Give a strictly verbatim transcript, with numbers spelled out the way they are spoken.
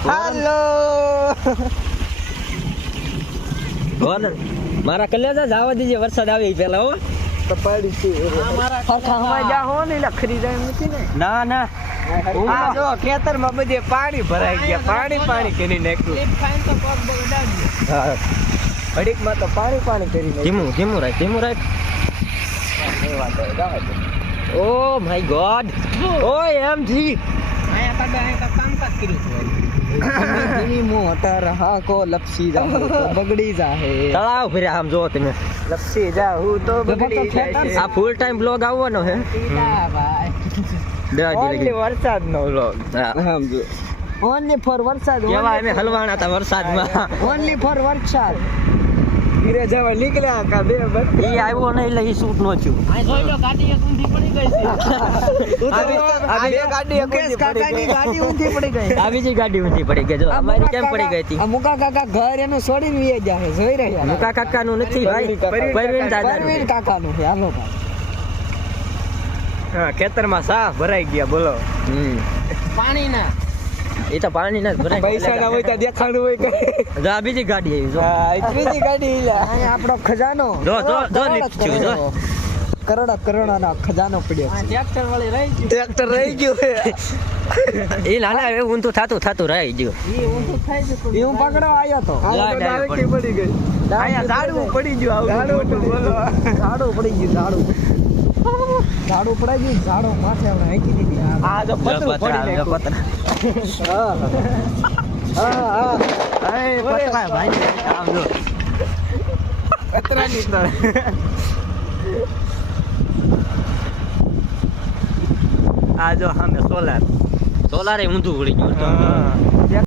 હાલો બોલ મારા કલેજા જવા દીજે વરસાદ આવે ઈ પહેલા હો કપાડી છે હરખા હવા જા હો ને લખરી જાય એમ નથી ને ના ના આ જો ખેતરમાં બધે પાણી ભરાઈ ગયા પાણી પાણી કરી નાખ્યું હા ઘડીકમાં તો પાણી પાણી કરી નાખ્યું ધીમું ધીમું રાખ ધીમું રાખ એ વાત છે જવા દે ઓ માય ગોડ ઓય એમ જી ધીમી મોટર હા કો લપસી જાહુ તો બગડી જાહે તળાવ ફર્યા આમ જો તમે લપસી જાહુ તો બગડી જાય છે આ ફૂલ ટાઈમ બ્લોગ આવવાનો હે દે ઓનલી વરસાદ નો વ્લોગ હા સમજો ઓનલી ફોર વરસાદ કેવા અમે હલવાણા હતા વરસાદમાં ઓનલી ફોર વરસાદ ધીરે જવા નીકળ્યા કા બે બસ ઈ આવ્યો ને એટલે ઈ શૂટ નો થયું આ બે ગાડી મુકેશ કાકાની ગાડી ઊંધી પડી ગઈ આ બીજી ગાડી ઊંધી પડી ગઈ જો અમારી કેમ પડી ગઈ હતી આ મુકા કાકા ઘર એનું છોડીને વી જાય જોઈ રહ્યા મુકા કાકાનું નથી ભાઈ પરવીન દાદા પરવીન કાકાનું છે હાલો હા ખેતરમાં સા ભરાઈ ગયા બોલો હમ પાણી ના એ તો પાણી ના જ ભરાય પૈસા ના હોય તો દેખાડું હોય કે જો આ બીજી ગાડી આવી જો હા એ ત્રીજી ગાડી અહીંયા આપણો ખજાનો જો જો જો લીપ છું જો કરોડો કરોડોનો ખજાનો પડ્યો ટ્રેક્ટર વાળી રહી ગયું ટ્રેક્ટર રહી ગયું એ લાલા એ ઊંધું થાતું થાતું રહી ગયું એ ઊંધું થાય છે એ હું પકડવા આવ્યો તો લા, ડાયરેક્ટ ડાયરેક્ટ પડી ગઈ અહીંયા ઝાડવું પડી ગયું આવું મોટું બોલો ઝાડું પડી ગયું ઝાડું ઝાડું પડાઈ ગયું ઝાડો માથે આપણે હાંકી દીધી આ જો પતરું પડી પતરા, નાખ્યું. પતરા. હા હા હા એ પતરા ભાઈ આમ જો પતરાની તો આ જો સામે સોલાર સોલારે ઊંધું ઉડી ગયું હા